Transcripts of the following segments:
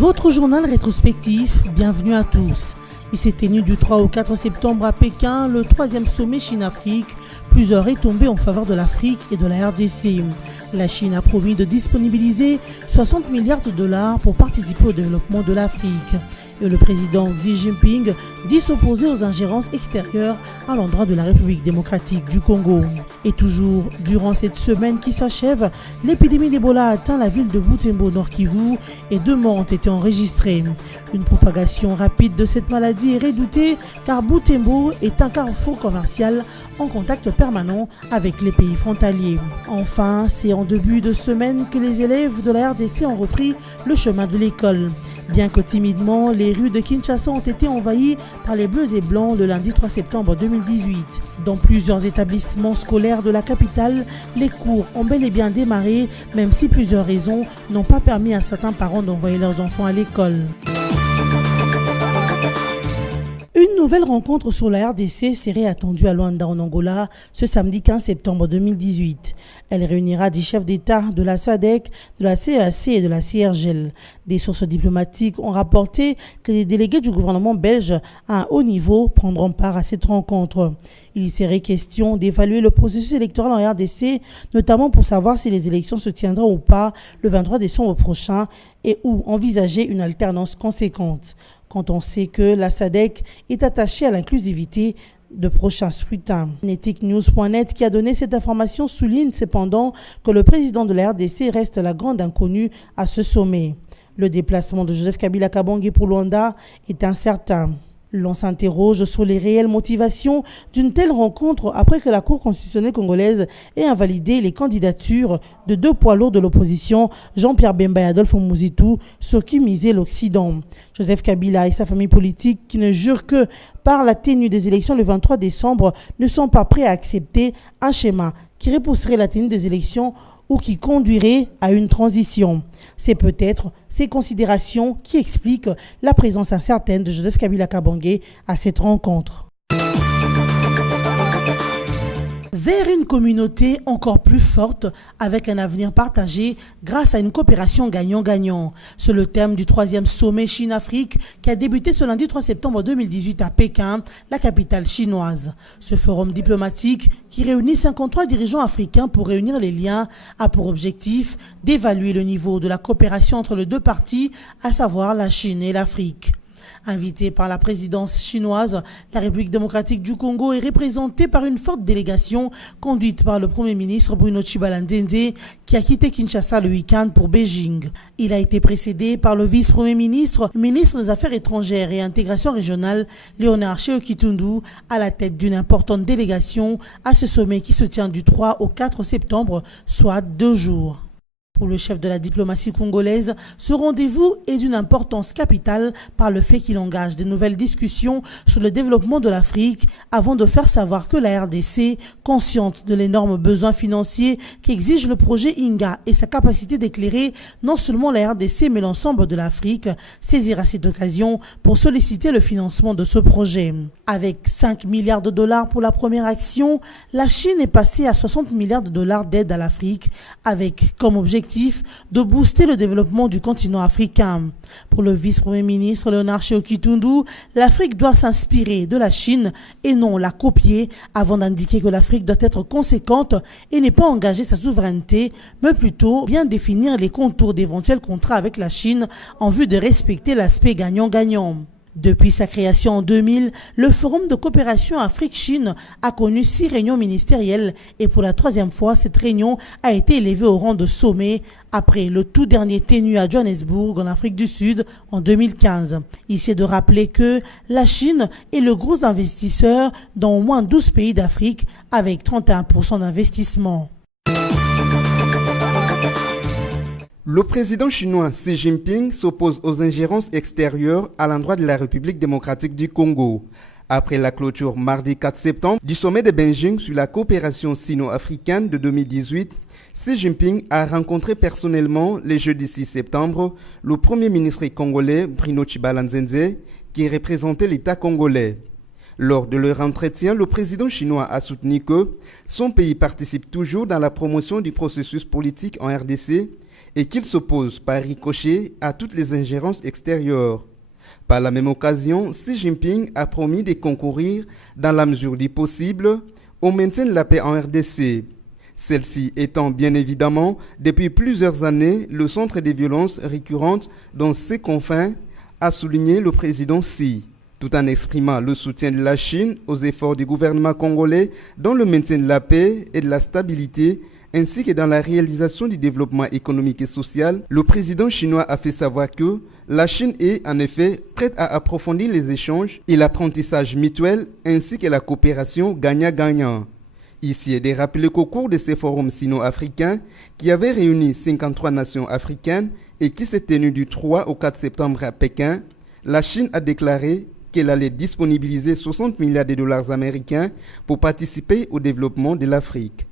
Votre journal rétrospectif, bienvenue à tous. Il s'est tenu du 3 au 4 septembre à Pékin, le 3e sommet Chine-Afrique. Plusieurs retombées en faveur de l'Afrique et de la RDC. La Chine a promis de disponibiliser 60 milliards de dollars pour participer au développement de l'Afrique. Et le président Xi Jinping dit s'opposer aux ingérences extérieures à l'endroit de la République démocratique du Congo. Et toujours durant cette semaine qui s'achève, l'épidémie d'Ebola a atteint la ville de Butembo, Nord Kivu, et 2 morts ont été enregistrés. Une propagation rapide de cette maladie est redoutée car Butembo est un carrefour commercial en contact permanent avec les pays frontaliers. Enfin, c'est en début de semaine que les élèves de la RDC ont repris le chemin de l'école. Bien que timidement, les rues de Kinshasa ont été envahies par les Bleus et Blancs le lundi 3 septembre 2018. Dans plusieurs établissements scolaires de la capitale, les cours ont bel et bien démarré, même si plusieurs raisons n'ont pas permis à certains parents d'envoyer leurs enfants à l'école. Une nouvelle rencontre sur la RDC serait attendue à Luanda en Angola ce samedi 15 septembre 2018. Elle réunira des chefs d'État de la SADC, de la CEAC et de la CIRGL. Des sources diplomatiques ont rapporté que les délégués du gouvernement belge à un haut niveau prendront part à cette rencontre. Il serait question d'évaluer le processus électoral en RDC, notamment pour savoir si les élections se tiendront ou pas le 23 décembre prochain et où envisager une alternance conséquente. Quand on sait que la SADC est attachée à l'inclusivité de prochains scrutins. Netiknews.net qui a donné cette information souligne cependant que le président de la RDC reste la grande inconnue à ce sommet. Le déplacement de Joseph Kabila Kabange pour Luanda est incertain. L'on s'interroge sur les réelles motivations d'une telle rencontre après que la Cour constitutionnelle congolaise ait invalidé les candidatures de 2 poids lourds de l'opposition, Jean-Pierre Bemba et Adolphe Muzitu, sur qui misait l'Occident. Joseph Kabila et sa famille politique, qui ne jurent que par la tenue des élections le 23 décembre, ne sont pas prêts à accepter un schéma qui repousserait la tenue des élections ou qui conduirait à une transition. C'est peut-être ces considérations qui expliquent la présence incertaine de Joseph Kabila Kabange à cette rencontre. Vers une communauté encore plus forte avec un avenir partagé grâce à une coopération gagnant-gagnant. C'est le thème du 3e sommet Chine-Afrique qui a débuté ce lundi 3 septembre 2018 à Pékin, la capitale chinoise. Ce forum diplomatique qui réunit 53 dirigeants africains pour réunir les liens a pour objectif d'évaluer le niveau de la coopération entre les 2 parties, à savoir la Chine et l'Afrique. Invité par la présidence chinoise, la République démocratique du Congo est représentée par une forte délégation conduite par le Premier ministre Bruno Tshibala-Nzenze qui a quitté Kinshasa le week-end pour Beijing. Il a été précédé par le vice-premier ministre, ministre des Affaires étrangères et intégration régionale, Léonard Tchéo-Kitundu, à la tête d'une importante délégation à ce sommet qui se tient du 3 au 4 septembre, soit 2 jours. Pour le chef de la diplomatie congolaise, ce rendez-vous est d'une importance capitale par le fait qu'il engage de nouvelles discussions sur le développement de l'Afrique avant de faire savoir que la RDC, consciente de l'énorme besoin financier qu'exige le projet INGA et sa capacité d'éclairer non seulement la RDC mais l'ensemble de l'Afrique, saisira cette occasion pour solliciter le financement de ce projet. Avec 5 milliards de dollars pour la première action, la Chine est passée à 60 milliards de dollars d'aide à l'Afrique avec comme objectif de booster le développement du continent africain. Pour le vice-premier ministre Léonard Tchéo-Kitundu, l'Afrique doit s'inspirer de la Chine et non la copier avant d'indiquer que l'Afrique doit être conséquente et n'est pas engager sa souveraineté, mais plutôt bien définir les contours d'éventuels contrats avec la Chine en vue de respecter l'aspect gagnant-gagnant. Depuis sa création en 2000, le Forum de coopération Afrique-Chine a connu 6 réunions ministérielles et pour la 3e fois, cette réunion a été élevée au rang de sommet après le tout dernier tenu à Johannesburg en Afrique du Sud en 2015. Il s'est de rappeler que la Chine est le gros investisseur dans au moins 12 pays d'Afrique avec 31% d'investissement. Le président chinois Xi Jinping s'oppose aux ingérences extérieures à l'endroit de la République démocratique du Congo. Après la clôture mardi 4 septembre du sommet de Beijing sur la coopération sino-africaine de 2018, Xi Jinping a rencontré personnellement le jeudi 6 septembre le Premier ministre congolais Bruno Tshibala-Nzenze qui représentait l'État congolais. Lors de leur entretien, le président chinois a soutenu que son pays participe toujours dans la promotion du processus politique en RDC et qu'il s'oppose par ricochet à toutes les ingérences extérieures. Par la même occasion, Xi Jinping a promis de concourir, dans la mesure du possible, au maintien de la paix en RDC. Celle-ci étant bien évidemment, depuis plusieurs années, le centre des violences récurrentes dans ses confins, a souligné le président Xi, tout en exprimant le soutien de la Chine aux efforts du gouvernement congolais dans le maintien de la paix et de la stabilité, ainsi que dans la réalisation du développement économique et social. Le président chinois a fait savoir que la Chine est en effet prête à approfondir les échanges et l'apprentissage mutuel, ainsi que la coopération gagnant-gagnant. Ici est de rappeler qu'au cours de ces forums sino-africains, qui avaient réuni 53 nations africaines et qui s'est tenu du 3 au 4 septembre à Pékin, la Chine a déclaré qu'elle allait disponibiliser 60 milliards de dollars américains pour participer au développement de l'Afrique.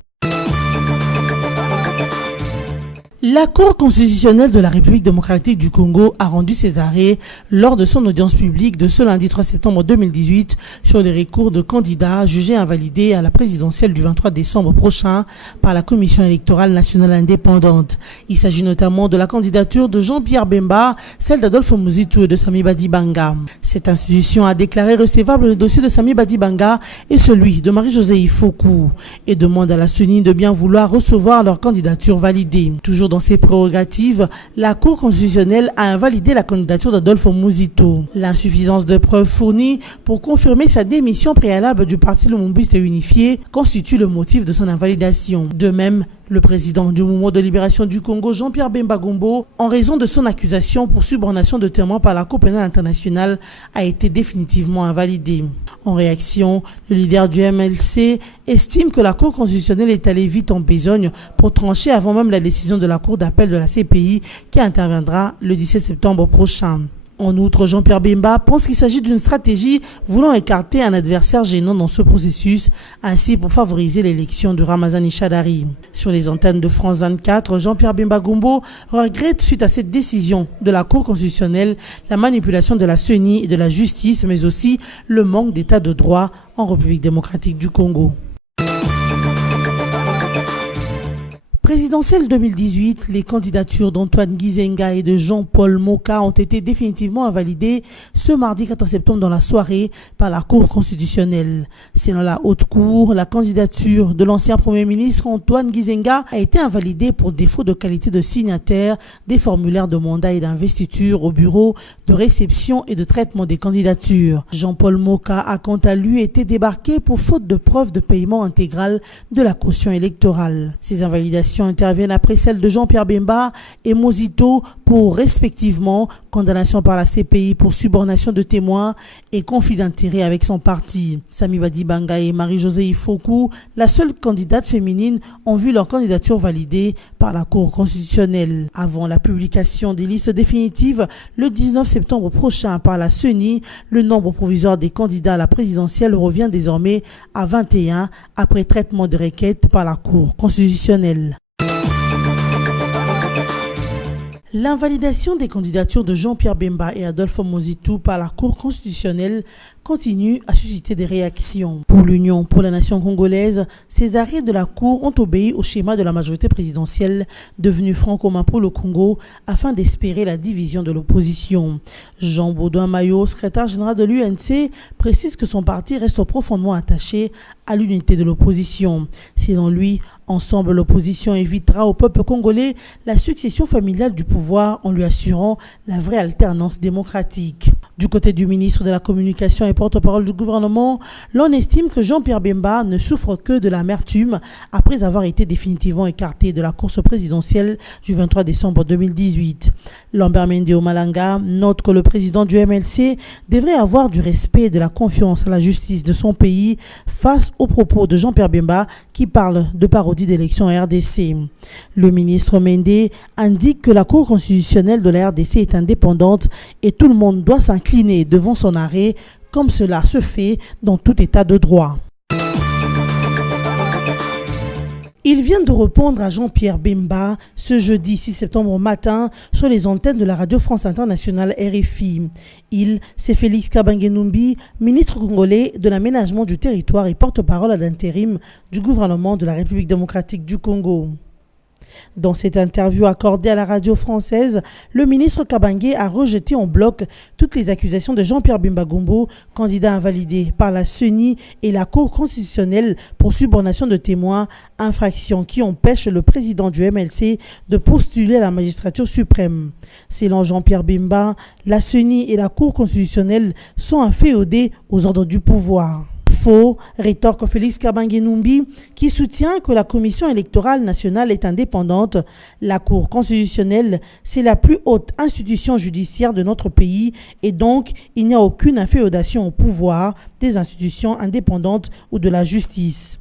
La Cour constitutionnelle de la République démocratique du Congo a rendu ses arrêts lors de son audience publique de ce lundi 3 septembre 2018 sur les recours de candidats jugés invalidés à la présidentielle du 23 décembre prochain par la Commission électorale nationale indépendante. Il s'agit notamment de la candidature de Jean-Pierre Bemba, celle d'Adolphe Muzitu et de Sami Badibanga. Cette institution a déclaré recevable le dossier de Sami Badibanga et celui de Marie-Josée Ifoku et demande à la CENI de bien vouloir recevoir leur candidature validée. Toujours dans ses prérogatives, la Cour constitutionnelle a invalidé la candidature d'Adolphe Muzitu. L'insuffisance de preuves fournies pour confirmer sa démission préalable du Parti Lumumbiste Unifié constitue le motif de son invalidation. De même, le président du Mouvement de libération du Congo, Jean-Pierre Bemba Gombo, en raison de son accusation pour subornation de témoins par la Cour pénale internationale, a été définitivement invalidé. En réaction, le leader du MLC estime que la Cour constitutionnelle est allée vite en besogne pour trancher avant même la décision de la Cour d'appel de la CPI qui interviendra le 17 septembre prochain. En outre, Jean-Pierre Bemba pense qu'il s'agit d'une stratégie voulant écarter un adversaire gênant dans ce processus, ainsi pour favoriser l'élection de Ramazani Chadari. Sur les antennes de France 24, Jean-Pierre Bemba Gombo regrette suite à cette décision de la Cour constitutionnelle la manipulation de la CENI et de la justice, mais aussi le manque d'état de droit en République démocratique du Congo. Présidentielle 2018, les candidatures d'Antoine Gizenga et de Jean-Paul Moka ont été définitivement invalidées ce mardi 4 septembre dans la soirée par la Cour constitutionnelle. Selon la Haute Cour, la candidature de l'ancien Premier ministre Antoine Gizenga a été invalidée pour défaut de qualité de signataire des formulaires de mandat et d'investiture au bureau de réception et de traitement des candidatures. Jean-Paul Moka a quant à lui été débarqué pour faute de preuve de paiement intégral de la caution électorale. Ces invalidations interviennent après celles de Jean-Pierre Bemba et Muzitu pour respectivement condamnation par la CPI pour subornation de témoins et conflit d'intérêts avec son parti. Sami Badibanga et Marie-Josée Ifoku, la seule candidate féminine, ont vu leur candidature validée par la Cour constitutionnelle. Avant la publication des listes définitives le 19 septembre prochain par la CENI, le nombre provisoire des candidats à la présidentielle revient désormais à 21 après traitement de requêtes par la Cour constitutionnelle. L'invalidation des candidatures de Jean-Pierre Bemba et Adolphe Muzitu par la Cour constitutionnelle continue à susciter des réactions. Pour l'Union pour la nation congolaise, ces arrêts de la Cour ont obéi au schéma de la majorité présidentielle devenu franc commun pour le Congo afin d'espérer la division de l'opposition. Jean Baudouin Mayo, secrétaire général de l'UNC, précise que son parti reste profondément attaché à l'unité de l'opposition. Selon lui, ensemble, l'opposition évitera au peuple congolais la succession familiale du pouvoir en lui assurant la vraie alternance démocratique. Du côté du ministre de la Communication et porte-parole du gouvernement, l'on estime que Jean-Pierre Bemba ne souffre que de l'amertume après avoir été définitivement écarté de la course présidentielle du 23 décembre 2018. Lambert Mende Omalanga note que le président du MLC devrait avoir du respect et de la confiance à la justice de son pays face aux propos de Jean-Pierre Bemba qui parle de parodie d'élection RDC. Le ministre Mende indique que la Cour constitutionnelle de la RDC est indépendante et tout le monde doit s'incliner devant son arrêt comme cela se fait dans tout état de droit. Il vient de répondre à Jean-Pierre Bemba ce jeudi 6 septembre au matin sur les antennes de la Radio France Internationale RFI. C'est Félix Kabange-Numbi, ministre congolais de l'aménagement du territoire et porte-parole à l'intérim du gouvernement de la République démocratique du Congo. Dans cette interview accordée à la radio française, le ministre Kabange a rejeté en bloc toutes les accusations de Jean-Pierre Bemba Gombo, candidat invalidé par la CENI et la Cour constitutionnelle pour subornation de témoins, infraction qui empêche le président du MLC de postuler à la magistrature suprême. Selon Jean-Pierre Bemba, la CENI et la Cour constitutionnelle sont inféodées aux ordres du pouvoir. Faux, rétorque Félix Kabange Numbi, qui soutient que la Commission électorale nationale est indépendante. La Cour constitutionnelle, c'est la plus haute institution judiciaire de notre pays et donc il n'y a aucune inféodation au pouvoir des institutions indépendantes ou de la justice.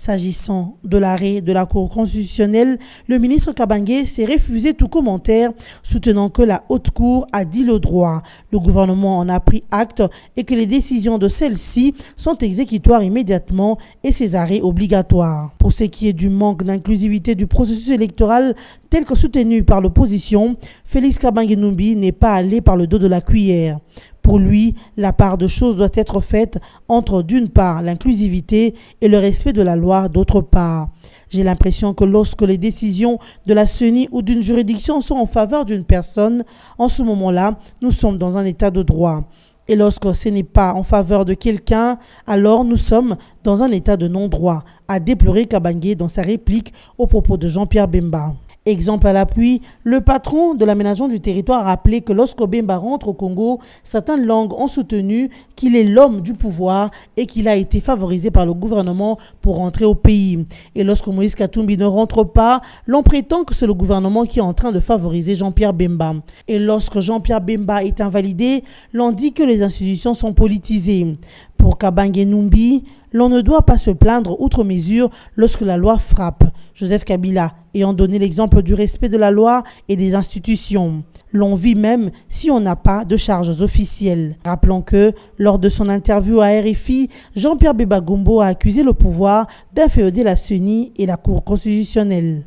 S'agissant de l'arrêt de la Cour constitutionnelle, le ministre Kabange s'est refusé tout commentaire, soutenant que la Haute Cour a dit le droit. Le gouvernement en a pris acte et que les décisions de celle-ci sont exécutoires immédiatement et ses arrêts obligatoires. Pour ce qui est du manque d'inclusivité du processus électoral tel que soutenu par l'opposition, Félix Kabange Numbi n'est pas allé par le dos de la cuillère. Pour lui, la part de choses doit être faite entre d'une part l'inclusivité et le respect de la loi d'autre part. J'ai l'impression que lorsque les décisions de la CENI ou d'une juridiction sont en faveur d'une personne, en ce moment-là, nous sommes dans un état de droit. Et lorsque ce n'est pas en faveur de quelqu'un, alors nous sommes dans un état de non-droit, a déploré Kabange dans sa réplique au propos de Jean-Pierre Bemba. Exemple à l'appui, le patron de l'aménagement du territoire a rappelé que lorsque Bemba rentre au Congo, certaines langues ont soutenu qu'il est l'homme du pouvoir et qu'il a été favorisé par le gouvernement pour rentrer au pays. Et lorsque Moïse Katumbi ne rentre pas, l'on prétend que c'est le gouvernement qui est en train de favoriser Jean-Pierre Bemba. Et lorsque Jean-Pierre Bemba est invalidé, l'on dit que les institutions sont politisées. Pour Kabange Numbi, l'on ne doit pas se plaindre outre mesure lorsque la loi frappe. Joseph Kabila ayant donné l'exemple du respect de la loi et des institutions. L'on vit même si on n'a pas de charges officielles. Rappelons que, lors de son interview à RFI, Jean-Pierre Bemba Gombo a accusé le pouvoir d'inféoder la CENI et la Cour constitutionnelle.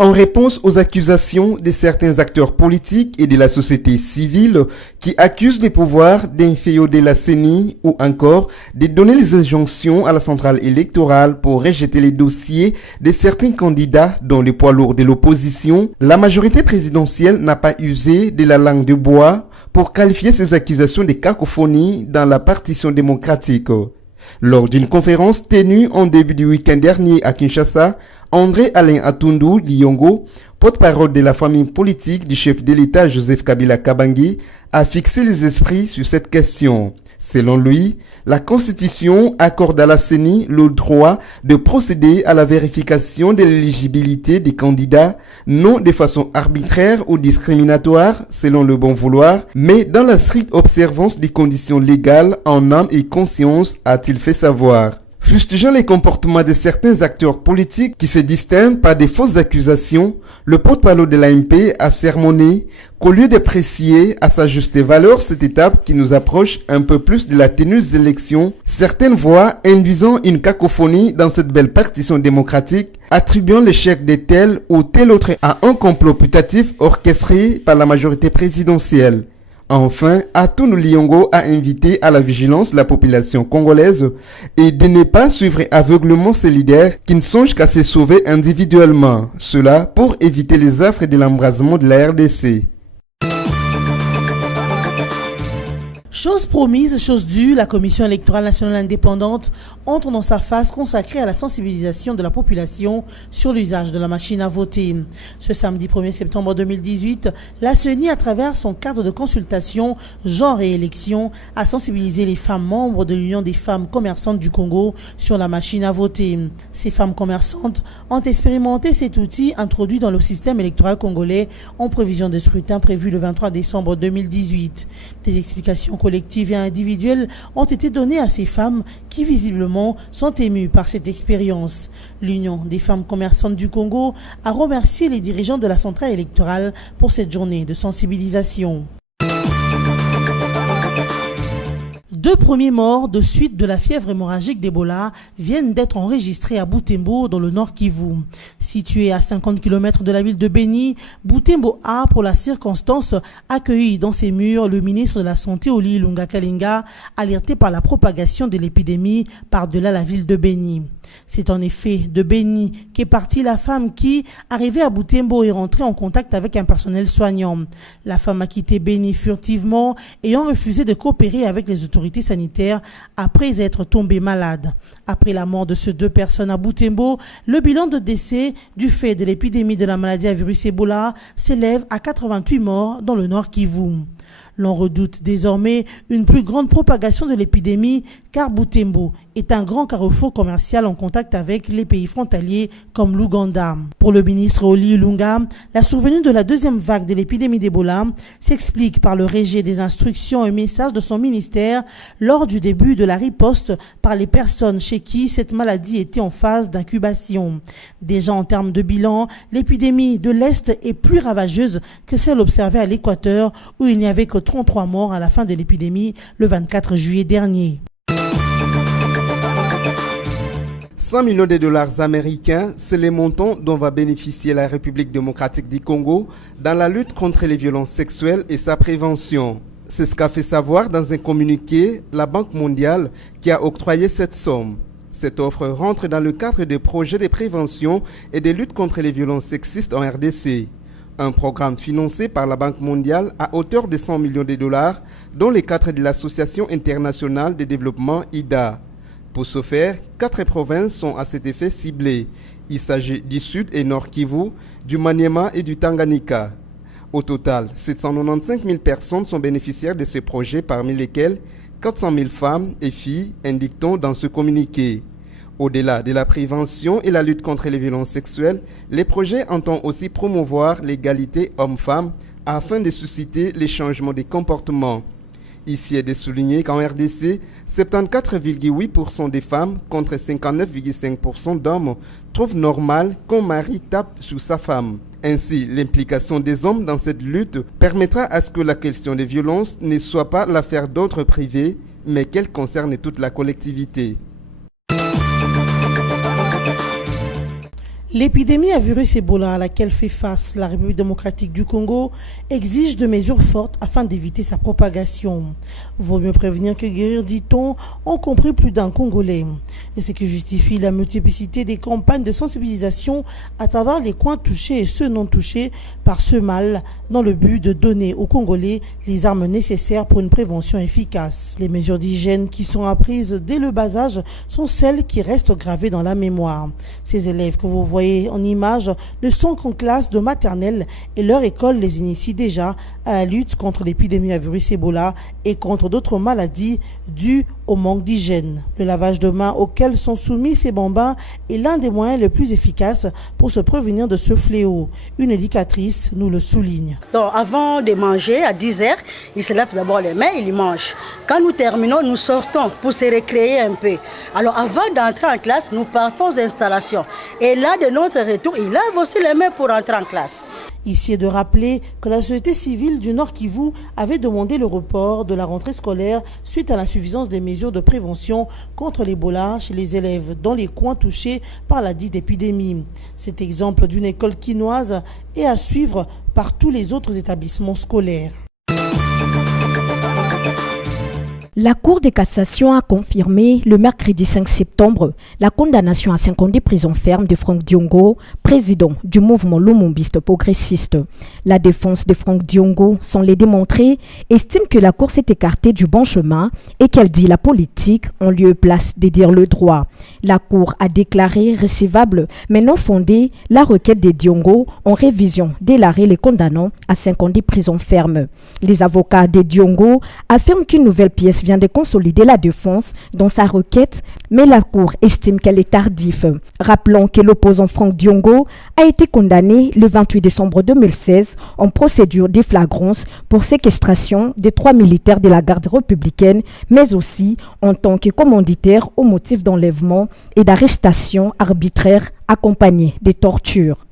En réponse aux accusations de certains acteurs politiques et de la société civile qui accusent les pouvoirs d'inféoder la CENI ou encore de donner les injonctions à la centrale électorale pour rejeter les dossiers de certains candidats dont les poids lourds de l'opposition, la majorité présidentielle n'a pas usé de la langue de bois pour qualifier ces accusations de cacophonie dans la partition démocratique. Lors d'une conférence tenue en début du week-end dernier à Kinshasa, André Alain Atundu Liyongo, porte-parole de la famille politique du chef de l'État Joseph Kabila Kabange, a fixé les esprits sur cette question. Selon lui, la Constitution accorde à la CENI le droit de procéder à la vérification de l'éligibilité des candidats, non de façon arbitraire ou discriminatoire selon le bon vouloir, mais dans la stricte observance des conditions légales en âme et conscience, a-t-il fait savoir. Fustigeant les comportements de certains acteurs politiques qui se distinguent par des fausses accusations, le porte-parole de l'AMP a sermonné qu'au lieu d'apprécier à sa juste valeur cette étape qui nous approche un peu plus de la tenue des élections, certaines voix induisant une cacophonie dans cette belle partition démocratique, attribuant l'échec de tel ou tel autre à un complot putatif orchestré par la majorité présidentielle. Enfin, Atundu Liyongo a invité à la vigilance la population congolaise et de ne pas suivre aveuglement ces leaders qui ne songent qu'à se sauver individuellement. Cela pour éviter les affres de l'embrasement de la RDC. Chose promise, chose due, la Commission électorale nationale indépendante entre dans sa phase consacrée à la sensibilisation de la population sur l'usage de la machine à voter. Ce samedi 1er septembre 2018, la CENI, à travers son cadre de consultation genre et élection, a sensibilisé les femmes membres de l'Union des femmes commerçantes du Congo sur la machine à voter. Ces femmes commerçantes ont expérimenté cet outil introduit dans le système électoral congolais en prévision de scrutin prévu le 23 décembre 2018. Des explications collectives et individuelles ont été données à ces femmes qui visiblement sont émues par cette expérience. L'Union des femmes commerçantes du Congo a remercié les dirigeants de la centrale électorale pour cette journée de sensibilisation. 2 premiers morts de suite de la fièvre hémorragique d'Ebola viennent d'être enregistrés à Butembo dans le Nord Kivu. Situé à 50 km de la ville de Beni, Butembo a, pour la circonstance, accueilli dans ses murs le ministre de la Santé Oli Ilunga Kalinga, alerté par la propagation de l'épidémie par-delà la ville de Beni. C'est en effet de Beni qu'est partie la femme qui, arrivée à Butembo, est rentrée en contact avec un personnel soignant. La femme a quitté Beni furtivement, ayant refusé de coopérer avec les autorités sanitaires après être tombée malade. Après la mort de ces 2 personnes à Butembo, le bilan de décès du fait de l'épidémie de la maladie à virus Ebola s'élève à 88 morts dans le Nord Kivu. L'on redoute désormais une plus grande propagation de l'épidémie car Butembo est un grand carrefour commercial en contact avec les pays frontaliers comme l'Ouganda. Pour le ministre Oli Ilunga, la survenue de la 2e vague de l'épidémie d'Ebola s'explique par le rejet des instructions et messages de son ministère lors du début de la riposte par les personnes chez qui cette maladie était en phase d'incubation. Déjà en termes de bilan, l'épidémie de l'Est est plus ravageuse que celle observée à l'Équateur où il n'y avait que 33 morts à la fin de l'épidémie le 24 juillet dernier. 100 millions de dollars américains, c'est le montant dont va bénéficier la République démocratique du Congo dans la lutte contre les violences sexuelles et sa prévention. C'est ce qu'a fait savoir dans un communiqué la Banque mondiale qui a octroyé cette somme. Cette offre rentre dans le cadre des projets de prévention et de lutte contre les violences sexistes en RDC. Un programme financé par la Banque mondiale à hauteur de 100 millions de dollars dans le cadre de l'Association internationale de développement IDA. Pour ce faire, 4 provinces sont à cet effet ciblées. Il s'agit du Sud et Nord Kivu, du Maniema et du Tanganyika. Au total, 795 000 personnes sont bénéficiaires de ce projet, parmi lesquelles 400 000 femmes et filles, indique-t-on dans ce communiqué. Au-delà de la prévention et la lutte contre les violences sexuelles, les projets entendent aussi promouvoir l'égalité hommes-femmes afin de susciter les changements des comportements. Ici est de souligner qu'en RDC, 74,8% des femmes contre 59,5% d'hommes trouvent normal qu'un mari tape sur sa femme. Ainsi, l'implication des hommes dans cette lutte permettra à ce que la question des violences ne soit pas l'affaire d'autres privés, mais qu'elle concerne toute la collectivité. L'épidémie à virus Ebola à laquelle fait face la République démocratique du Congo exige de mesures fortes afin d'éviter sa propagation. Vaut mieux prévenir que guérir, dit-on, ont compris plus d'un Congolais. Et ce qui justifie la multiplicité des campagnes de sensibilisation à travers les coins touchés et ceux non touchés par ce mal, dans le but de donner aux Congolais les armes nécessaires pour une prévention efficace. Les mesures d'hygiène qui sont apprises dès le bas âge sont celles qui restent gravées dans la mémoire. Ces élèves que vous voyez en image ne sont qu'en classe de maternelle et leur école les initie déjà à la lutte contre l'épidémie à virus Ebola et contre d'autres maladies dues au manque d'hygiène. Le lavage de mains auquel sont soumis ces bambins est l'un des moyens les plus efficaces pour se prévenir de ce fléau. Une éducatrice nous le souligne. Donc avant de manger à 10h, ils se lavent d'abord les mains, ils mangent. Quand nous terminons, nous sortons pour se récréer un peu. Alors avant d'entrer en classe, nous partons aux installations. Et là, de notre retour, ils lavent aussi les mains pour entrer en classe. Ici est de rappeler que la société civile du Nord Kivu avait demandé le report de la rentrée scolaire suite à l'insuffisance des mesures de prévention contre l'Ebola chez les élèves dans les coins touchés par la dite épidémie. Cet exemple d'une école quinoise est à suivre par tous les autres établissements scolaires. La Cour de cassation a confirmé le mercredi 5 septembre la condamnation à 5 ans de prison ferme de Franck Diongo, président du mouvement lumumbiste progressiste. La défense de Franck Diongo, sans les démontrer, estime que la Cour s'est écartée du bon chemin et qu'elle dit la politique en lieu et place de dire le droit. La Cour a déclaré recevable mais non fondée la requête de Diongo en révision dès l'arrêt les condamnant à 5 ans de prison ferme. Les avocats de Diongo affirment qu'une nouvelle pièce vient de consolider la défense dans sa requête, mais la Cour estime qu'elle est tardive. Rappelons que l'opposant Franck Diongo a été condamné le 28 décembre 2016 en procédure de flagrance pour séquestration de 3 militaires de la garde républicaine, mais aussi en tant que commanditaire au motif d'enlèvement et d'arrestation arbitraire accompagnée de tortures.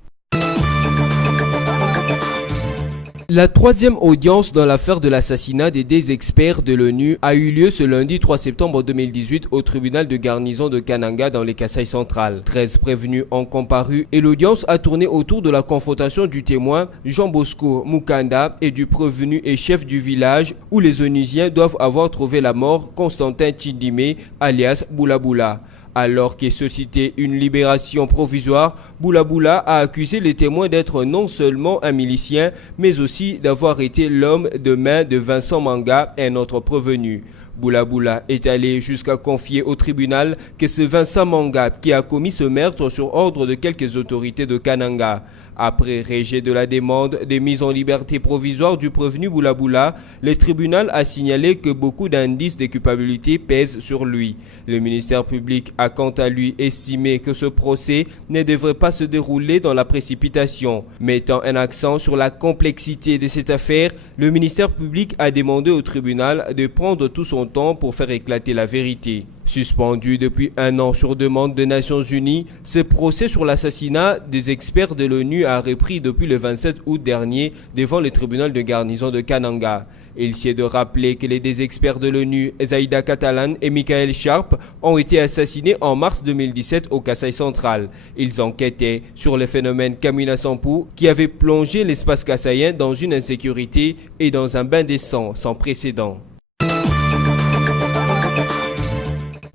La troisième audience dans l'affaire de l'assassinat des 2 experts de l'ONU a eu lieu ce lundi 3 septembre 2018 au tribunal de garnison de Kananga dans les Kasaï centrales. 13 prévenus ont comparu et l'audience a tourné autour de la confrontation du témoin Jean Bosco Mukanda et du prévenu et chef du village où les Onusiens doivent avoir trouvé la mort, Constantin Tchindime alias Boula. Alors qu'est sollicité une libération provisoire, Boula a accusé les témoins d'être non seulement un milicien, mais aussi d'avoir été l'homme de main de Vincent Manga, un autre prévenu. Boula est allé jusqu'à confier au tribunal que c'est Vincent Manga qui a commis ce meurtre sur ordre de quelques autorités de Kananga. Après rejet de la demande de mise en liberté provisoire du prévenu Boula, le tribunal a signalé que beaucoup d'indices de culpabilité pèsent sur lui. Le ministère public a quant à lui estimé que ce procès ne devrait pas se dérouler dans la précipitation. Mettant un accent sur la complexité de cette affaire, le ministère public a demandé au tribunal de prendre tout son temps pour faire éclater la vérité. Suspendu depuis 1 an sur demande des Nations Unies, ce procès sur l'assassinat des experts de l'ONU a repris depuis le 27 août dernier devant le tribunal de garnison de Kananga. Il s'y est de rappeler que les 2 experts de l'ONU, Zaïda Catalan et Michael Sharp, ont été assassinés en mars 2017 au Kasaï central. Ils enquêtaient sur le phénomène Kamina Sampou qui avait plongé l'espace kassaïen dans une insécurité et dans un bain de sang sans précédent.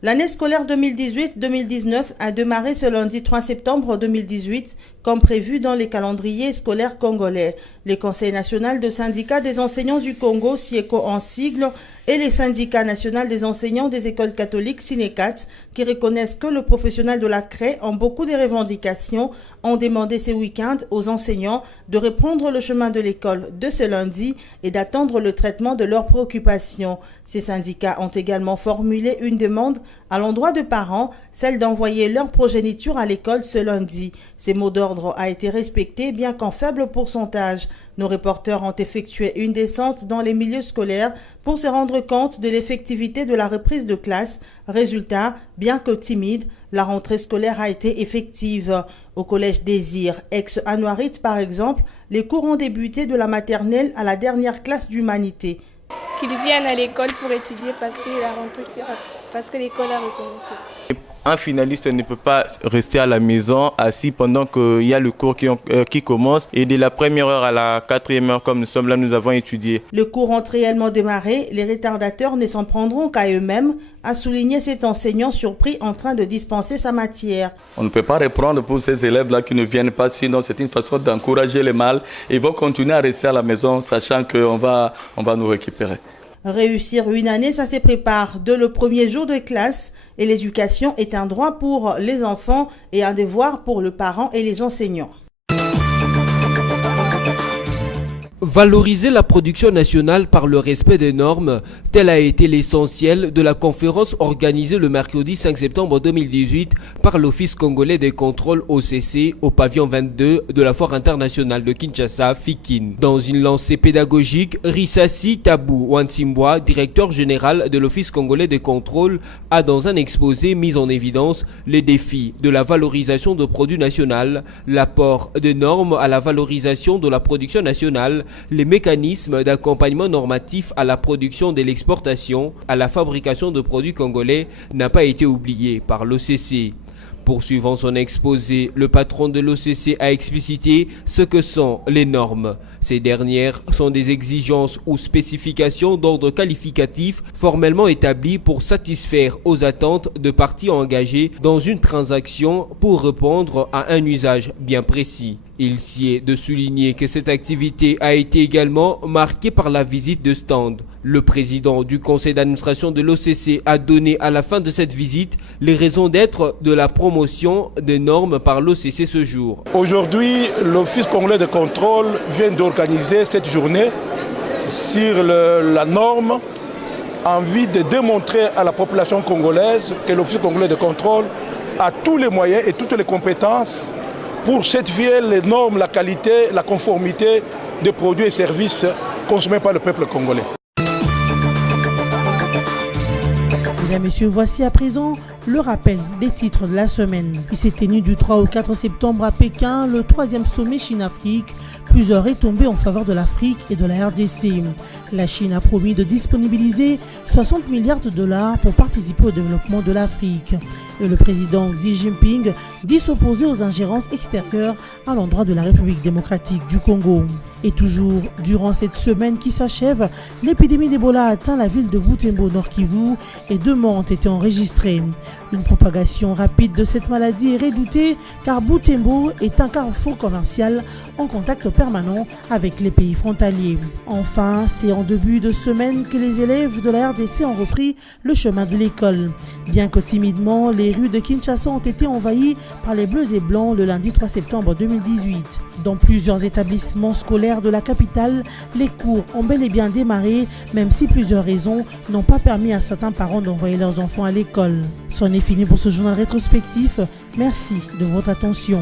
L'année scolaire 2018-2019 a démarré ce lundi 3 septembre 2018 comme prévu dans les calendriers scolaires congolais. Le Conseil national de syndicats des enseignants du Congo, SIECO en sigle, et les syndicats nationaux des enseignants des écoles catholiques, SINECAT, qui reconnaissent que le professionnel de la CRE ont beaucoup de revendications, ont demandé ce week-end aux enseignants de reprendre le chemin de l'école de ce lundi et d'attendre le traitement de leurs préoccupations. Ces syndicats ont également formulé une demande à l'endroit de parents, celle d'envoyer leur progéniture à l'école ce lundi. Ces mots d'ordre a été respecté, bien qu'en faible pourcentage. Nos reporters ont effectué une descente dans les milieux scolaires pour se rendre compte de l'effectivité de la reprise de classe. Résultat, bien que timide, la rentrée scolaire a été effective. Au collège Désir, ex-Anouarit par exemple, les cours ont débuté de la maternelle à la dernière classe d'humanité. Qu'ils viennent à l'école pour étudier parce que l'école a recommencé. Un finaliste ne peut pas rester à la maison assis pendant qu'il y a le cours qui commence. Et de la première heure à la 4e heure, comme nous sommes là, nous avons étudié. Le cours ont réellement démarré. Les retardateurs ne s'en prendront qu'à eux-mêmes, a souligné cet enseignant surpris en train de dispenser sa matière. On ne peut pas reprendre pour ces élèves-là qui ne viennent pas, sinon c'est une façon d'encourager les mâles. Ils vont continuer à rester à la maison, sachant qu'on va nous récupérer. Réussir une année, ça se prépare dès le premier jour de classe et l'éducation est un droit pour les enfants et un devoir pour le parent et les enseignants. Valoriser la production nationale par le respect des normes, tel a été l'essentiel de la conférence organisée le mercredi 5 septembre 2018 par l'Office congolais des contrôles OCC au pavillon 22 de la Foire internationale de Kinshasa, FIKIN. Dans une lancée pédagogique, Rissassi Tabou Wantsimbwa, directeur général de l'Office congolais des contrôles, a dans un exposé mis en évidence les défis de la valorisation de produits nationaux, l'apport des normes à la valorisation de la production nationale, les mécanismes d'accompagnement normatif à la production et l'exportation, à la fabrication de produits congolais n'a pas été oublié par l'OCC. Poursuivant son exposé, le patron de l'OCC a explicité ce que sont les normes. Ces dernières sont des exigences ou spécifications d'ordre qualificatif formellement établies pour satisfaire aux attentes de parties engagées dans une transaction pour répondre à un usage bien précis. Il s'y est de souligner que cette activité a été également marquée par la visite de stand. Le président du conseil d'administration de l'OCC a donné à la fin de cette visite les raisons d'être de la promotion des normes par l'OCC ce jour. Aujourd'hui, l'Office congolais de contrôle vient d'organiser cette journée sur la norme en vue de démontrer à la population congolaise que l'Office congolais de contrôle a tous les moyens et toutes les compétences pour certifier les normes, la qualité, la conformité des produits et services consommés par le peuple congolais. Mesdames et messieurs, voici à présent le rappel des titres de la semaine. Il s'est tenu du 3 au 4 septembre à Pékin, le 3e sommet Chine-Afrique. Plusieurs retombées en faveur de l'Afrique et de la RDC. La Chine a promis de disponibiliser 60 milliards de dollars pour participer au développement de l'Afrique. Et le président Xi Jinping dit s'opposer aux ingérences extérieures à l'endroit de la République démocratique du Congo. Et toujours durant cette semaine qui s'achève, l'épidémie d'Ebola a atteint la ville de Butembo, Nord Kivu, et 2 morts ont été enregistrés. Une propagation rapide de cette maladie est redoutée car Butembo est un carrefour commercial en contact permanent avec les pays frontaliers. Enfin, c'est en début de semaine que les élèves de la RDC ont repris le chemin de l'école. Bien que timidement, les rues de Kinshasa ont été envahies par les bleus et blancs le lundi 3 septembre 2018. Dans plusieurs établissements scolaires de la capitale, les cours ont bel et bien démarré, même si plusieurs raisons n'ont pas permis à certains parents d'envoyer leurs enfants à l'école. C'en est fini pour ce journal rétrospectif. Merci de votre attention.